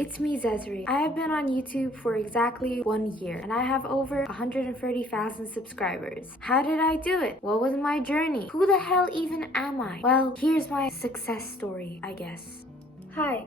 it's me Zezri. I have been on YouTube for exactly 1 year and I have over 130,000 subscribers. How did I do it? What was my journey? Who the hell even am I? Well, here's my success story, I guess. Hi,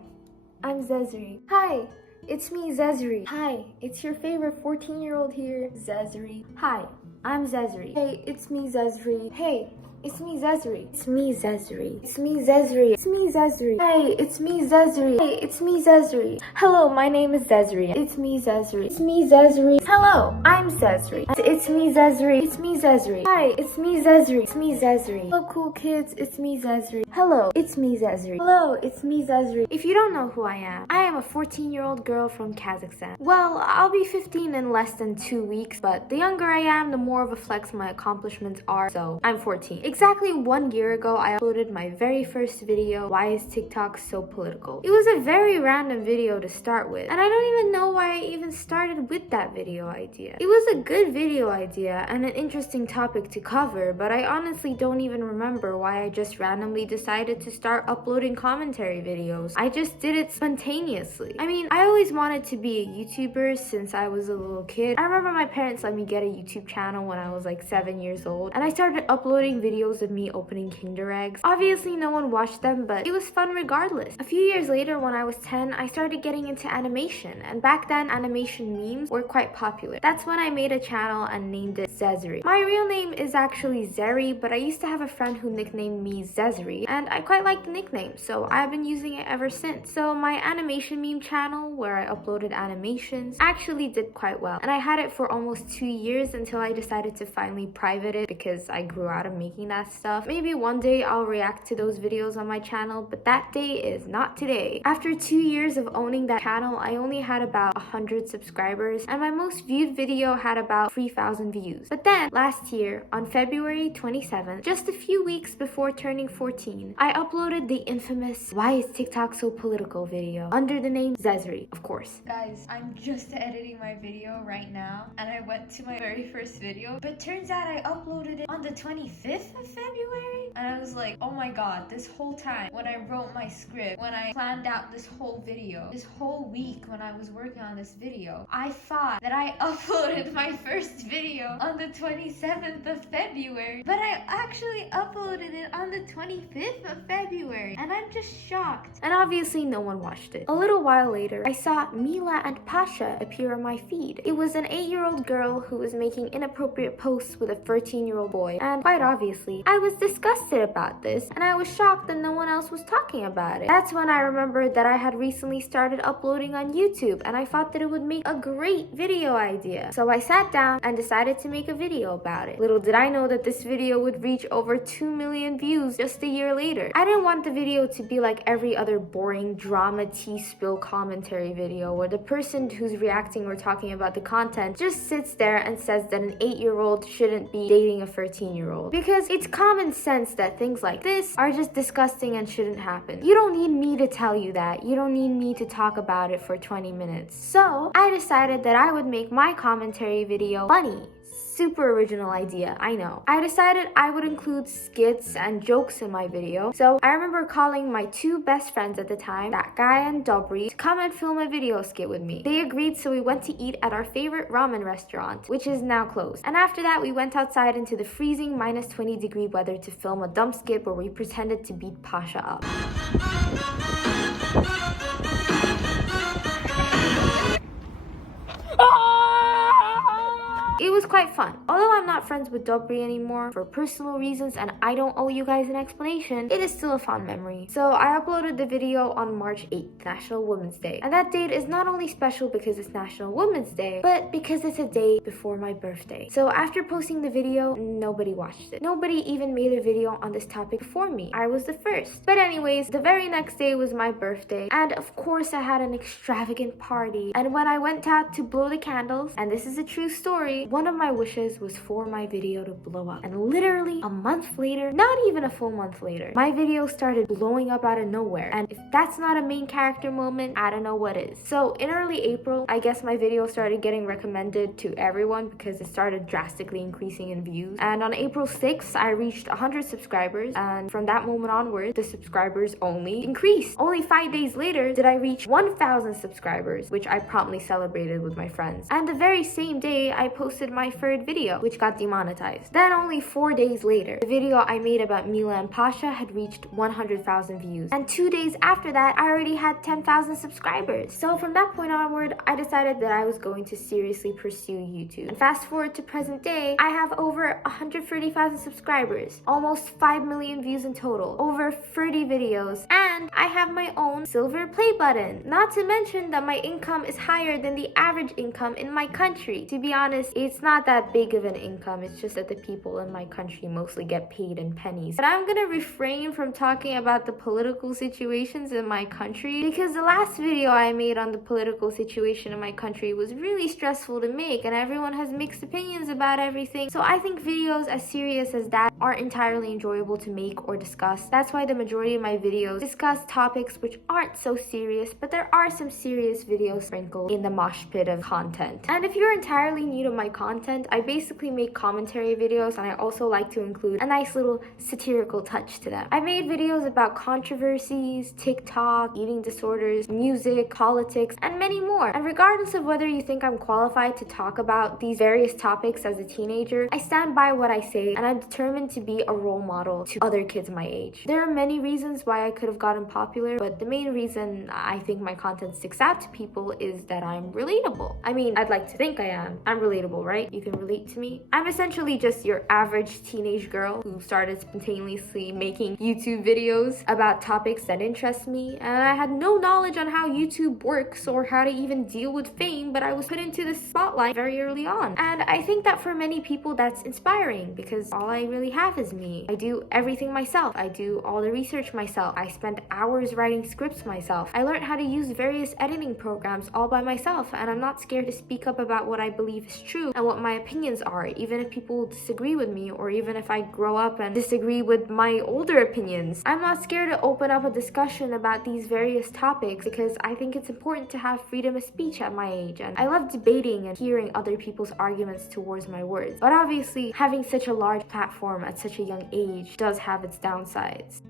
I'm Zezri. Hi, it's me Zezri. Hi, it's your favorite 14-year-old here, Zezri. Hi, I'm Zezri. Hey, it's me Zezri. Hey, it's me Zezri. It's me Zezri. It's me Zezri. It's me Zezri. Hey, it's me Zezri. Hey, it's me Zezri. Hello, my name is Zezri. It's me Zezri. It's me Zezri. Hello, I'm Zezri. It's me Zezri. It's me Zezri. Hi, it's me Zezri. It's me Zezri. Hello, cool kids. It's me Zezri. Hello, it's me Zezri. Hello, it's me Zezri. If you don't know who I am a 14-year-old girl from Kazakhstan. Well, I'll be 15 in less than 2 weeks, but the younger I am, the more of a flex my accomplishments are, so I'm 14. Exactly 1 year ago, I uploaded my very first video, Why is TikTok So Political? It was a very random video to start with, and I don't even know why I even started with that video idea. It was a good video idea and an interesting topic to cover, but I honestly don't even remember why I just randomly decided to start uploading commentary videos. I just did it spontaneously. I mean, I always wanted to be a YouTuber since I was a little kid. I remember my parents let me get a YouTube channel when I was like 7 years old, and I started uploading videos of me opening Kinder eggs. Obviously no one watched them, but it was fun regardless. A few years later, when I was 10, I started getting into animation, and back then animation memes were quite popular. That's when I made a channel and named it Zezri. My real name is actually Zeri, but I used to have a friend who nicknamed me Zezri, and I quite liked the nickname, so I've been using it ever since. So my animation meme channel, where I uploaded animations, actually did quite well, and I had it for almost 2 years until I decided to finally private it because I grew out of making that stuff. Maybe one day I'll react to those videos on my channel, but that day is not today. After 2 years of owning that channel, I only had about 100 subscribers, and my most viewed video had about 3,000 views. But then, last year, on February 27th, just a few weeks before turning 14, I uploaded the infamous Why is TikTok So Political video under the name Zezri, of course. Guys, I'm just editing my video right now, and I went to my very first video, but turns out I uploaded it on the 25th of February, and I was like, oh my god, this whole time when I wrote my script, when I planned out this whole video, this whole week when I was working on this video, I thought that I uploaded my first video on the 27th of February, but I actually uploaded it on the 25th of February, and I'm just shocked. And obviously no one watched it. A little while later, I saw Mila and Pasha appear on my feed. It was an 8-year-old girl who was making inappropriate posts with a 13-year-old boy, and quite obviously, I was disgusted about this, and I was shocked that no one else was talking about it. That's when I remembered that I had recently started uploading on YouTube, and I thought that it would make a great video idea. So I sat down and decided to make a video about it. Little did I know that this video would reach over 2 million views just a year later. I didn't want the video to be like every other boring drama tea spill commentary video where the person who's reacting or talking about the content just sits there and says that an 8-year-old shouldn't be dating a 13-year-old. Because it's common sense that things like this are just disgusting and shouldn't happen. You don't need me to tell you that. You don't need me to talk about it for 20 minutes. So I decided that I would make my commentary video funny. Super original idea, I know. I decided I would include skits and jokes in my video, so I remember calling my 2 best friends at the time, that guy and Dobry, to come and film a video skit with me. They agreed, so we went to eat at our favorite ramen restaurant, which is now closed. And after that, we went outside into the freezing -20-degree weather to film a dumb skit where we pretended to beat Pasha up. It was quite fun. Although I'm not friends with Dobry anymore for personal reasons and I don't owe you guys an explanation, it is still a fond memory. So I uploaded the video on March 8th, National Women's Day. And that date is not only special because it's National Women's Day, but because it's a day before my birthday. So after posting the video, nobody watched it. Nobody even made a video on this topic for me. I was the first. But anyways, the very next day was my birthday, and of course I had an extravagant party. And when I went out to blow the candles, and this is a true story, one of my wishes was for my video to blow up. And literally a month later, not even a full month later, my video started blowing up out of nowhere. And if that's not a main character moment, I don't know what is. So in early April, I guess my video started getting recommended to everyone because it started drastically increasing in views. And on April 6th, I reached 100 subscribers. And from that moment onward, the subscribers only increased. Only 5 days later did I reach 1,000 subscribers, which I promptly celebrated with my friends. And the very same day, I posted my third video, which got demonetized. Then only 4 days later, the video I made about Mila and Pasha had reached 100,000 views. And 2 days after that, I already had 10,000 subscribers. So from that point onward, I decided that I was going to seriously pursue YouTube. And fast forward to present day, I have over 130,000 subscribers, almost 5 million views in total, over 30 videos, and I have my own silver play button. Not to mention that my income is higher than the average income in my country. To be honest, it's not that big of an income, it's just that the people in my country mostly get paid in pennies. But I'm gonna refrain from talking about the political situations in my country because the last video I made on the political situation in my country was really stressful to make and everyone has mixed opinions about everything. So I think videos as serious as that aren't entirely enjoyable to make or discuss. That's why the majority of my videos discuss topics which aren't so serious, but there are some serious videos sprinkled in the mosh pit of content. And if you're entirely new to my content, I basically make commentary videos and I also like to include a nice little satirical touch to them. I made videos about controversies, TikTok, eating disorders, music, politics, and many more. And regardless of whether you think I'm qualified to talk about these various topics as a teenager, I stand by what I say and I'm determined to be a role model to other kids my age. There are many reasons why I could have gotten popular, but the main reason I think my content sticks out to people is that I'm relatable. I mean, I'd like to think I am. I'm relatable, right? You can relate to me. I'm essentially just your average teenage girl who started spontaneously making YouTube videos about topics that interest me, and I had no knowledge on how YouTube works or how to even deal with fame, but I was put into the spotlight very early on. And I think that for many people that's inspiring because all I really have is me. I do everything myself. I do all the research myself. I spend hours writing scripts myself. I learned how to use various editing programs all by myself, and I'm not scared to speak up about what I believe is true and what my opinions are, even if people disagree with me or even if I grow up and disagree with my older opinions. I'm not scared to open up a discussion about these various topics because I think it's important to have freedom of speech at my age, and I love debating and hearing other people's arguments towards my words. But obviously, having such a large platform at such a young age does have its downsides.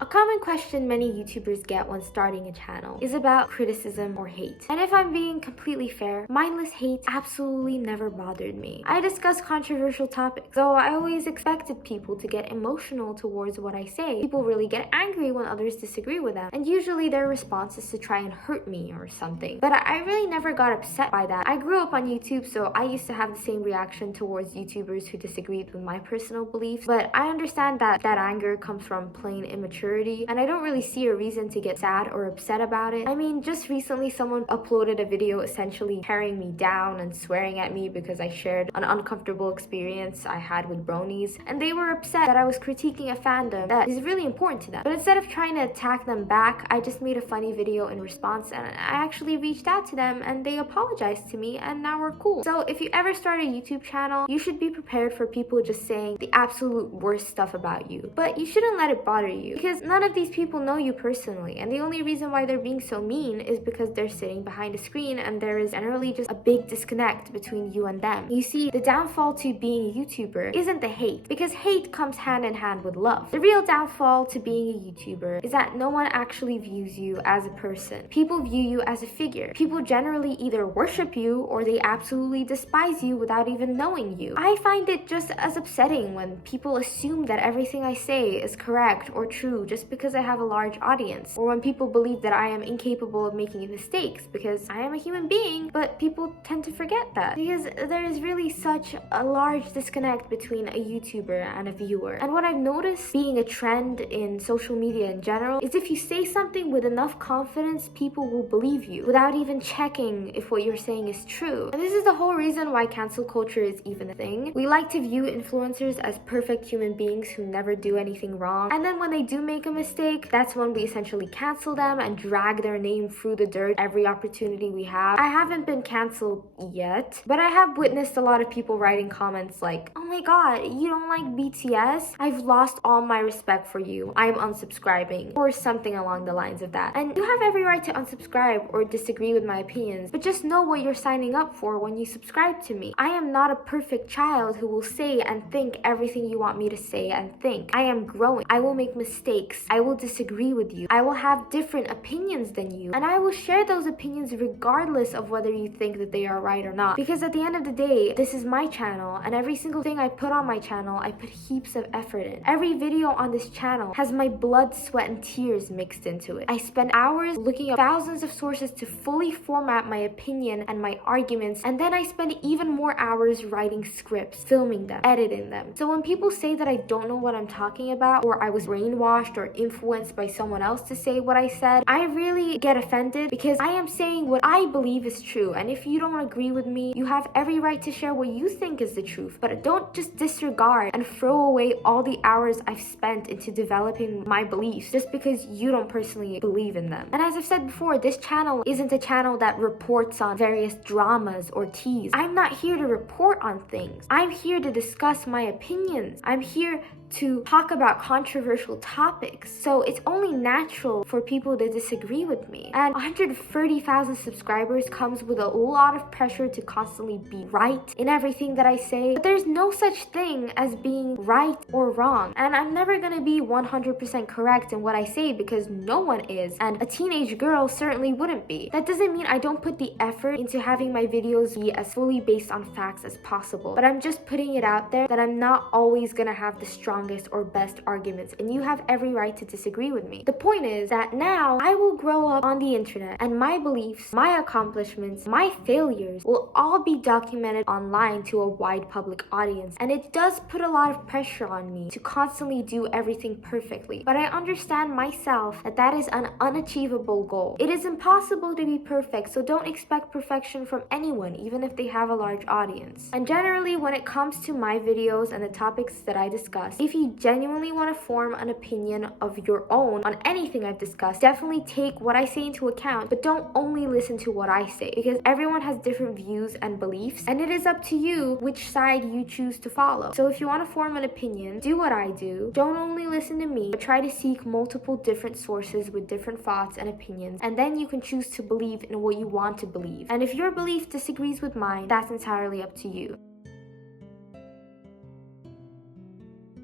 A common question many YouTubers get when starting a channel is about criticism or hate. And if I'm being completely fair, mindless hate absolutely never bothered me. I discuss controversial topics, so I always expected people to get emotional towards what I say. People really get angry when others disagree with them, and usually their response is to try and hurt me or something. But I really never got upset by that. I grew up on YouTube, so I used to have the same reaction towards YouTubers who disagreed with my personal beliefs, but I understand that anger comes from plain immaturity, and I don't really see a reason to get sad or upset about it. I mean, just recently someone uploaded a video essentially tearing me down and swearing at me because I shared an uncomfortable experience I had with bronies, and they were upset that I was critiquing a fandom that is really important to them. But instead of trying to attack them back, I just made a funny video in response, and I actually reached out to them and they apologized to me, and now we're cool. So if you ever start a YouTube channel, you should be prepared for people just saying the absolute worst stuff about you. But you shouldn't let it bother you because none of these people know you personally, and the only reason why they're being so mean is because they're sitting behind a screen and there is generally just a big disconnect between you and them. You see, the downfall to being a YouTuber isn't the hate, because hate comes hand in hand with love. The real downfall to being a YouTuber is that no one actually views you as a person. People view you as a figure. People generally either worship you or they absolutely despise you without even knowing you. I find it just as upsetting when people assume that everything I say is correct or true just because I have a large audience, or when people believe that I am incapable of making mistakes because I am a human being, but people tend to forget that because there is really such a large disconnect between a YouTuber and a viewer. And what I've noticed being a trend in social media in general is if you say something with enough confidence, people will believe you without even checking if what you're saying is true. And this is the whole reason why cancel culture is even a thing. We like to view influencers as perfect human beings who never do anything wrong, and then when they do make make a mistake, that's when we essentially cancel them and drag their name through the dirt every opportunity we have. I haven't been canceled yet, but I have witnessed a lot of people writing comments like, oh my god, you don't like BTS? I've lost all my respect for you. I'm unsubscribing, or something along the lines of that. And you have every right to unsubscribe or disagree with my opinions, but just know what you're signing up for when you subscribe to me. I am not a perfect child who will say and think everything you want me to say and think. I am growing. I will make mistakes. I will disagree with you. I will have different opinions than you, and I will share those opinions regardless of whether you think that they are right or not. Because at the end of the day, this is my channel, and every single thing I put on my channel, I put heaps of effort in. Every video on this channel has my blood, sweat, and tears mixed into it. I spend hours looking up thousands of sources to fully format my opinion and my arguments, and then I spend even more hours writing scripts, filming them, editing them. So when people say that I don't know what I'm talking about, or I was brainwashed or influenced by someone else to say what I said, I really get offended because I am saying what I believe is true, and if you don't agree with me, you have every right to share what you think is the truth, but don't just disregard and throw away all the hours I've spent into developing my beliefs just because you don't personally believe in them. And as I've said before, this channel isn't a channel that reports on various dramas or teas. I'm not here to report on things. I'm here to discuss my opinions. I'm here to talk about controversial topics. So it's only natural for people to disagree with me. And 130,000 subscribers comes with a lot of pressure to constantly be right in everything that I say. But there's no such thing as being right or wrong. And I'm never gonna be 100% correct in what I say because no one is. And a teenage girl certainly wouldn't be. That doesn't mean I don't put the effort into having my videos be as fully based on facts as possible. But I'm just putting it out there that I'm not always gonna have the strongest or best arguments, and you have every right to disagree with me. The point is that now I will grow up on the internet, and my beliefs, my accomplishments, my failures will all be documented online to a wide public audience, and it does put a lot of pressure on me to constantly do everything perfectly. But I understand myself that that is an unachievable goal. It is impossible to be perfect, so don't expect perfection from anyone, even if they have a large audience. And generally, when it comes to my videos and the topics that I discuss, if you genuinely want to form an opinion of your own on anything I've discussed, definitely take what I say into account, but don't only listen to what I say, because everyone has different views and beliefs, and it is up to you which side you choose to follow. So if you want to form an opinion, do what I do. Don't only listen to me, but try to seek multiple different sources with different thoughts and opinions, and then you can choose to believe in what you want to believe. And if your belief disagrees with mine, that's entirely up to you.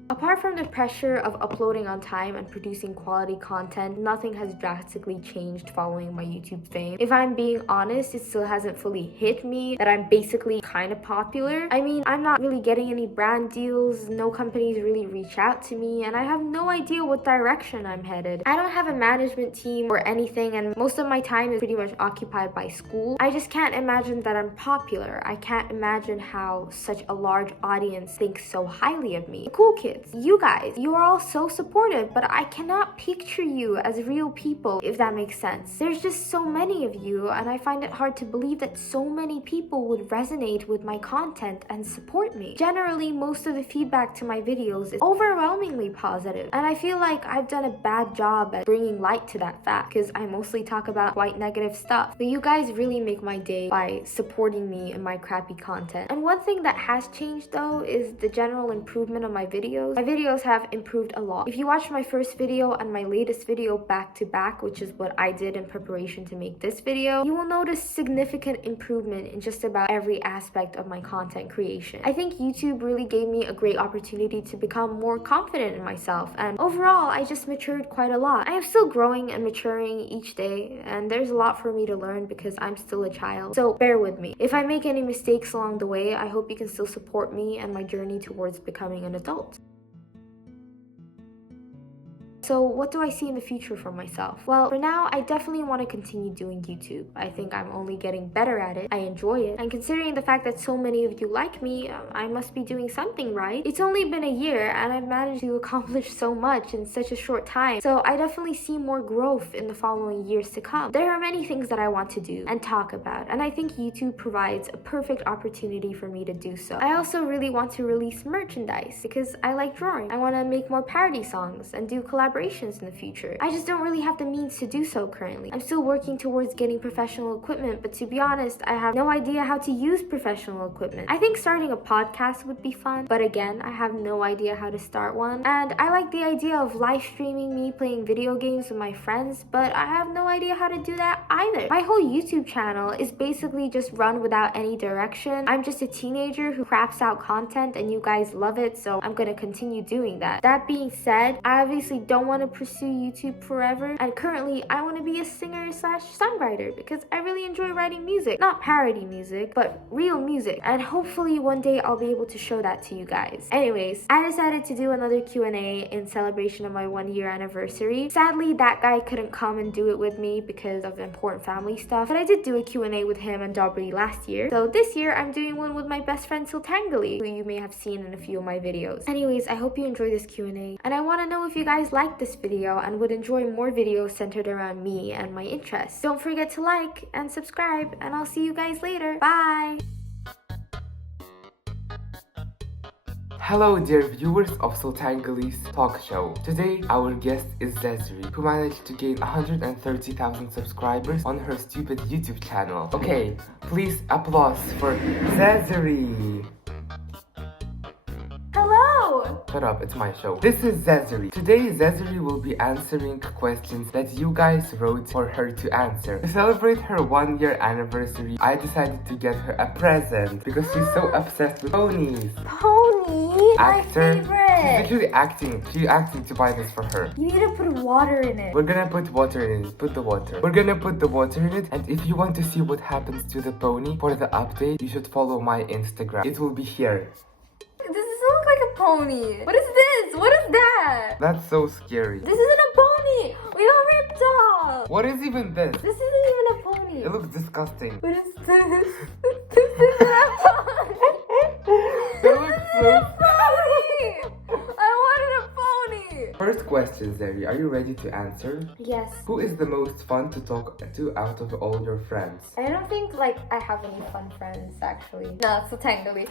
Apart from the pressure of uploading on time and producing quality content, nothing has drastically changed following my YouTube fame. If I'm being honest, it still hasn't fully hit me that I'm basically kind of popular. I mean, I'm not really getting any brand deals, no companies really reach out to me, and I have no idea what direction I'm headed. I don't have a management team or anything, and most of my time is pretty much occupied by school. I just can't imagine that I'm popular. I can't imagine how such a large audience thinks so highly of me. The cool kids, you guys, you are all so supportive, but I cannot picture you as real people, if that makes sense. There's just so many of you, and I find it hard to believe that so many people would resonate with my content and support me. Generally, most of the feedback to my videos is overwhelmingly positive, and I feel like I've done a bad job at bringing light to that fact, because I mostly talk about quite negative stuff. But you guys really make my day by supporting me in my crappy content. And one thing that has changed though is the general improvement of my videos. My videos have improved a lot. If you watch my first video and my latest video back to back, which is what I did in preparation to make this video, you will notice significant improvement in just about every aspect of my content creation. I think YouTube really gave me a great opportunity to become more confident in myself, and overall, I just matured quite a lot. I am still growing and maturing each day, and there's a lot for me to learn because I'm still a child, so bear with me. If I make any mistakes along the way, I hope you can still support me and my journey towards becoming an adult. So what do I see in the future for myself? Well, for now, I definitely want to continue doing YouTube. I think I'm only getting better at it. I enjoy it. And considering the fact that so many of you like me, I must be doing something right. It's only been a year and I've managed to accomplish so much in such a short time. So I definitely see more growth in the following years to come. There are many things that I want to do and talk about, and I think YouTube provides a perfect opportunity for me to do so. I also really want to release merchandise because I like drawing. I want to make more parody songs and do collaborations operations in the future. I just don't really have the means to do so currently. I'm still working towards getting professional equipment, but to be honest, I have no idea how to use professional equipment. I think starting a podcast would be fun, but again, I have no idea how to start one. And I like the idea of live streaming me playing video games with my friends, but I have no idea how to do that either. My whole YouTube channel is basically just run without any direction. I'm just a teenager who craps out content and you guys love it, so I'm gonna continue doing that. That being said, I obviously don't want to pursue YouTube forever, and currently I want to be a singer slash songwriter because I really enjoy writing music. Not parody music, but real music. And hopefully one day I'll be able to show that to you guys. Anyways, I decided to do another Q&A in celebration of my 1-year anniversary. Sadly, that guy couldn't come and do it with me because of important family stuff, but I did do a Q&A with him and Dobry last year. So this year I'm doing one with my best friend Sultangeli, who you may have seen in a few of my videos. Anyways, I hope you enjoy this Q&A, and I want to know if you guys liked this video and would enjoy more videos centered around me and my interests. Don't forget to like and subscribe, and I'll see you guys later. Bye! Hello dear viewers of Sultangeli's talk show. Today our guest is Zezri, who managed to gain 130,000 subscribers on her stupid YouTube channel. Okay, please applause for Zezri. Hello! Shut up, it's my show. This is Zezri. Today Zezri will be answering questions that you guys wrote for her to answer. To celebrate her 1-year anniversary, I decided to get her a present because she's so obsessed with ponies. Pony? Actor. My favorite! She's actually acting. She's acting to buy this for her. You need to put water in it. We're gonna put water in it. Put the water. We're gonna put the water in it, and if you want to see what happens to the pony for the update, you should follow my Instagram. It will be here. This doesn't look like a pony. What is this? What is that? That's so scary. This isn't a pony. We got ripped off. What is even this? This isn't even a pony. It looks disgusting. What is this? This isn't a pony. That looks so... Pony. I wanted a pony. First question, Zeri. Are you ready to answer? Yes. Who is the most fun to talk to out of all your friends? I don't think I have any fun friends actually. No, it's Sultangeli.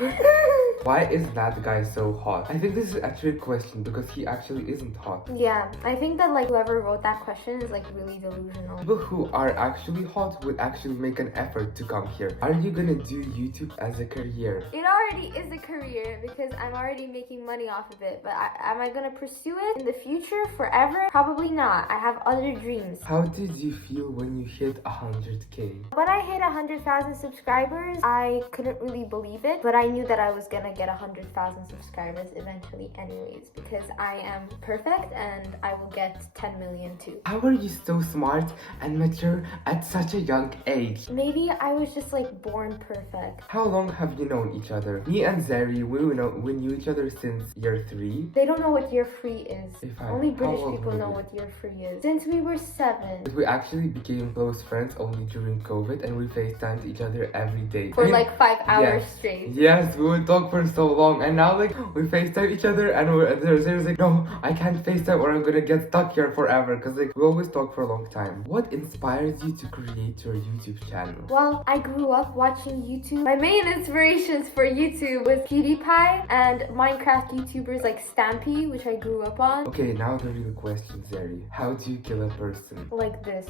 Why is that guy so hot? I think this is actually a question because he actually isn't hot. Yeah, I think that whoever wrote that question is really delusional. People who are actually hot would actually make an effort to come here. Are you gonna do YouTube as a career? It already is a career because I'm already making money off of it, but am I gonna pursue it in the future forever? Probably not. I have other dreams. How did you feel when you hit 100k? When I hit 100,000 subscribers, I couldn't really believe it, but I knew that I was gonna get 100,000 subscribers eventually anyways, because I am perfect and I will get 10 million too. How are you so smart and mature at such a young age? Maybe I was just born perfect. How long have you known each other? Me and Zeri, we knew each other since year 3. They don't know what year free is. Only British How old people were know you? what year free is. Since we were 7. We actually became close friends only during COVID, and we FaceTimed each other every day. For 5 hours Yes. straight. Yes, we would talk for so long, and now we FaceTime each other, and there's no, I can't FaceTime or I'm gonna get stuck here forever, because we always talk for a long time. What inspired you to create your YouTube channel? Well, I grew up watching YouTube. My main inspirations for YouTube was PewDiePie and Minecraft YouTubers like Stampy, which I grew up on. Okay, now the real question, Zeri. How do you kill a person? Like this.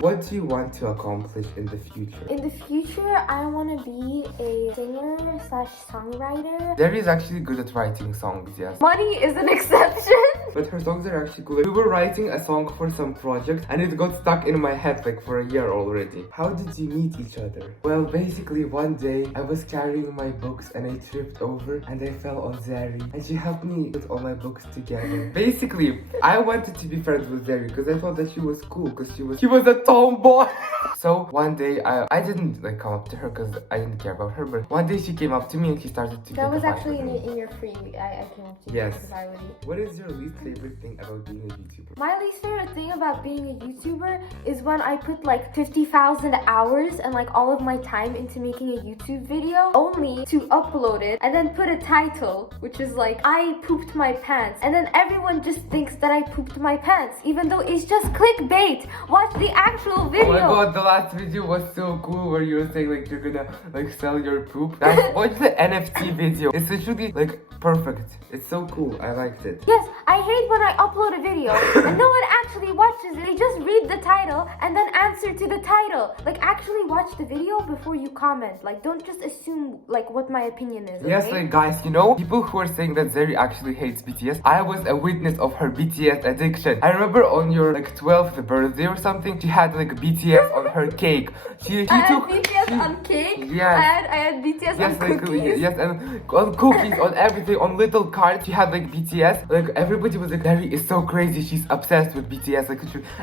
What do you want to accomplish in the future? In the future, I want to be a singer slash songwriter. Zeri is actually good at writing songs, yes. Money is an exception. But her songs are actually cool. We were writing a song for some project and it got stuck in my head for a year already. How did you meet each other? Well, basically one day I was carrying my books and I tripped over and I fell on Zeri and she helped me put all my books together. Basically, I wanted to be friends with Zeri because I thought that she was cool because she was a tomboy. So one day I didn't come up to her because I didn't care about her, but one day she came up to me and she started to That was fight actually with me. in your free. I came up to you Yes. because I would eat. What is your least favorite thing about being a YouTuber? My least favorite thing about being a YouTuber is when I put 50,000 hours and all of my time into making a YouTube video only to upload it and then put a title which is I pooped my pants, and then everyone just thinks that I pooped my pants even though it's just clickbait. Watch the actual video. Oh my god, the last video was so cool where you were saying you're gonna sell your poop. Watch the NFT video. It's literally perfect. It's so cool. I liked it. Yes, I hit hate when I upload a video and no one actually watches it. They just read the title and then answer to the title. Like, actually watch the video before you comment. Like, don't just assume like what my opinion is. Yes, okay? like guys, you know, people who are saying that Zeri actually hates BTS, I was a witness of her BTS addiction. I remember on your like 12th birthday or something, she had like BTS on her cake. She I took had BTS on cake. Yes. I had BTS Yes, on like cookies. yes, and on cookies, on everything, on little cards, she had like BTS. Like everybody was like, Zeri is so crazy. She's obsessed with BTS. Like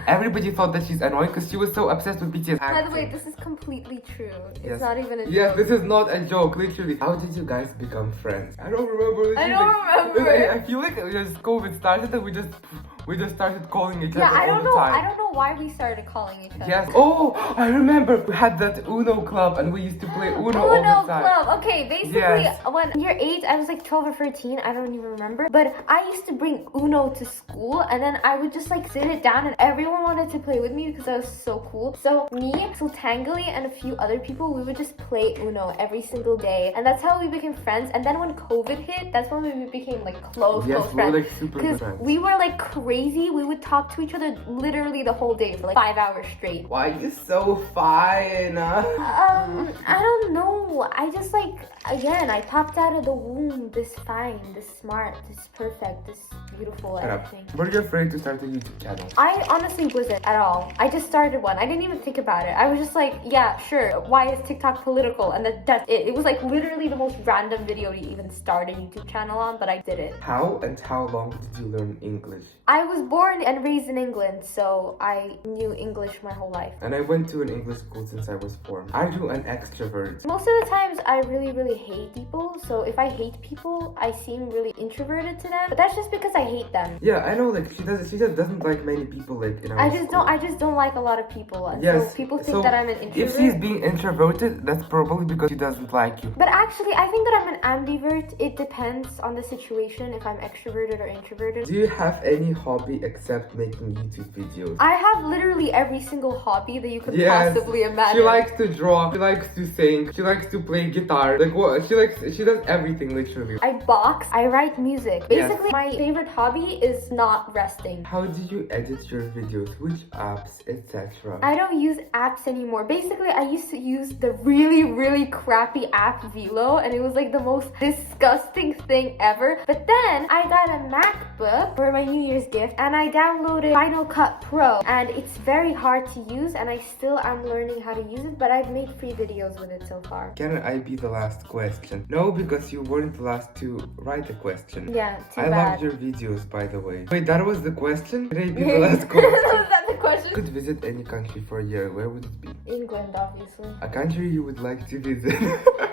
everybody thought that she's annoying because she was so obsessed with BTS. By the way, this is completely true. It's Yes. not even a joke. Yes, this is not a joke, literally. How did you guys become friends? I don't remember. Literally. I don't remember. I feel like just COVID started and we just started calling each other Yeah, I all don't the know. time. I don't know why we started calling each other. Yes. Oh, I remember. We had that Uno club and we used to play Uno all Uno the time. club. Okay, basically, Yes. when you're 8, I was like 12 or 13. I don't even remember. But I used to bring Uno to school, and then I would just like sit it down, and everyone wanted to play with me because I was so cool. So me, Sultangli, and a few other people, we would just play Uno every single day, and that's how we became friends. And then when COVID hit, that's when we became like close Yes, we were friends. like super good friends. We were like crazy. We would talk to each other literally the whole day for like 5 hours straight. Why are you so fine? I don't know. I just like, again, I popped out of the womb this fine, this smart, this perfect, this beautiful, everything. Were you afraid to start a YouTube channel? I honestly wasn't at all. I just started one. I didn't even think about it. I was just like, yeah, sure. Why is TikTok political? And that's it. It was like literally the most random video to even start a YouTube channel on, but I did it. How and how long did you learn English? I was born and raised in England, so I knew English my whole life. And I went to an English school since I was 4. Are you an extrovert? Most of the times I really hate people, so if I hate people, I seem really introverted to them, but that's just because I hate them. Yeah, I know, like she just doesn't like many people like in our I just school. don't like a lot of people, and Yes, so people think so that I'm an If introvert. she's being introverted, that's probably because she doesn't like you. But actually, I think that I'm an ambivert. It depends on the situation, if I'm extroverted or introverted. Do you have any hobby except making YouTube videos? I have literally every single hobby that you could Yes, possibly imagine. she likes to draw, she likes to sing, she likes to play guitar. Like what? She does everything literally. I box, I write music. Yes. Basically, my favorite hobby is not resting. How do you edit your videos? Which apps, etc.? I don't use apps anymore. Basically, I used to use the really crappy app Velo, and it was like the most disgusting thing ever. But then I got a MacBook for my New Year's gift, and I downloaded Final Cut Pro, and it's very hard to use, and I still am learning how to use it, but I've made free videos with it so far. Can I be the last question? No, because you weren't the last to write a question. Yeah, too I bad. loved your videos, by the way. Wait, that was the question? Can I be the last question? Was that the question? Could visit any country for a year, where would it be? England, obviously. A country you would like to visit?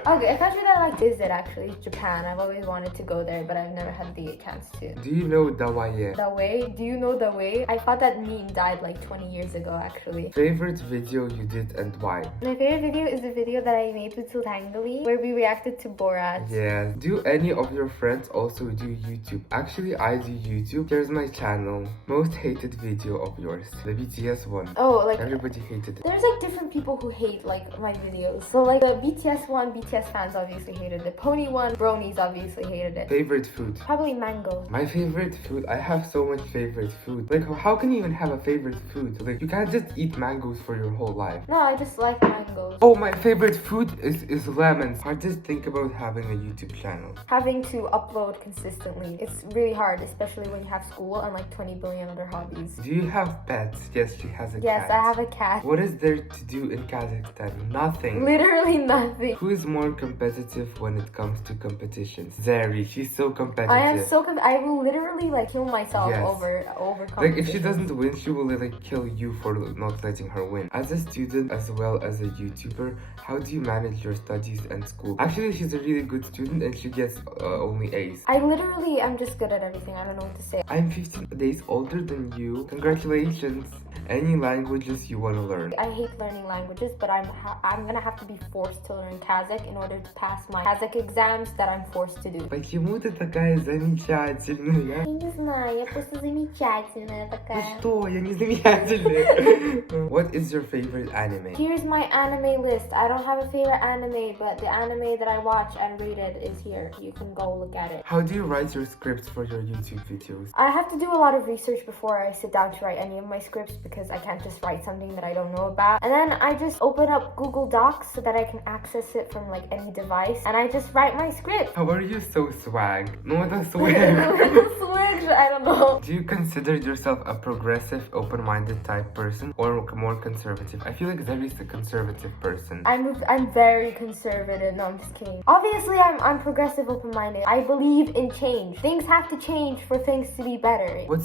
Okay, a country that I like to visit actually is Japan. I've always wanted to go there, but I've never had the chance to. Do you know Dawaye? The Way? Do you know The Way? I thought that meme died like 20 years ago actually. Favorite video you did and why? My favorite video is the video that I made with Sultangli where we reacted to Borat. Yes. Do any of your friends also do YouTube? Actually, I do YouTube. Here's my channel. Most hated video of yours. The BTS one. Oh, like Everybody hated it. there's like different people who hate like my videos. So like the BTS one, BTS fans obviously hated it. Pony one, bronies obviously hated it. Favorite food? Probably mango. My favorite food? I have so much favorite food. Like, how can you even have a favorite food? Like, you can't just eat mangoes for your whole life. No, I just like mangoes. Oh, my favorite food is lemons. I just think about having a YouTube channel. Having to upload consistently, it's really hard, especially when you have school and like 20 billion other hobbies. Do you have pets? Yes, she has a Yes, cat. I have a cat. What is there to do in Kazakhstan? Nothing. Literally nothing. Who is more competitive when it comes to competitions? Zeri, she's so competitive. I am so I will literally like kill myself Yes. over Like, if she competition. doesn't win, she will like kill you for not letting her win. As a student as well as a YouTuber, how do you manage your studies and school? Actually, she's a really good student and she gets only A's. I literally am just good at everything. I don't know what to say. I'm 15 days older than you. Congratulations. Any languages you want to learn? I hate learning languages, but I'm gonna have to be forced to learn Kazakh in order to pass my Kazakh exams that I'm forced to do. Почему ты такая замечательная? Я не знаю, я просто замечательная Ну такая. что, я не замечательная. What is your favorite anime? Here's my anime list. I don't have a favorite anime, but the anime that I watch and read it is here. You can go look at it. How do you write your scripts for your YouTube videos? I have to do a lot of research before I sit down to write any of my scripts because I can't just write something that I don't know about. And then I just open up Google Docs so that I can access it from like any device, and I just write my script. How are you so swag? Ну это swag. Switch, I don't know. Do you consider yourself a progressive, open-minded type person or more conservative? I feel like Zari is a conservative person. I'm very conservative. No, I'm just kidding. Obviously, I'm progressive, open-minded. I believe in change. Things have to change for things to be better. What's